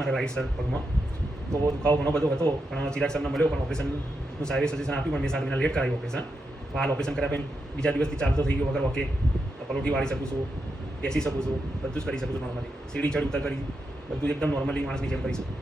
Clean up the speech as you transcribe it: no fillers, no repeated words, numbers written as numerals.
મારા right sir પગમાં. તો દુખાવો ઘણો બધો હતો, પણ ચિરાગ સરને મળ્યો, પણ ઓપરેશનનું સાહેબે સજેશન આપ્યું, પણ મેં 7 મહિના લેટ કરાવ્યું ઓપરેશન. હાલ ઓપરેશન કર્યા પછી બીજા દિવસથી ચાલતો થઈ ગયો વગર ઓકે. પલોઠી વાળી શકું છું, બેસી શકું છું, બધું જ કરી શકું છું નોર્મલી. સીડી ચડ ઉતર કરી બધું એકદમ નોર્મલી માણસની જેમ કરી શકું.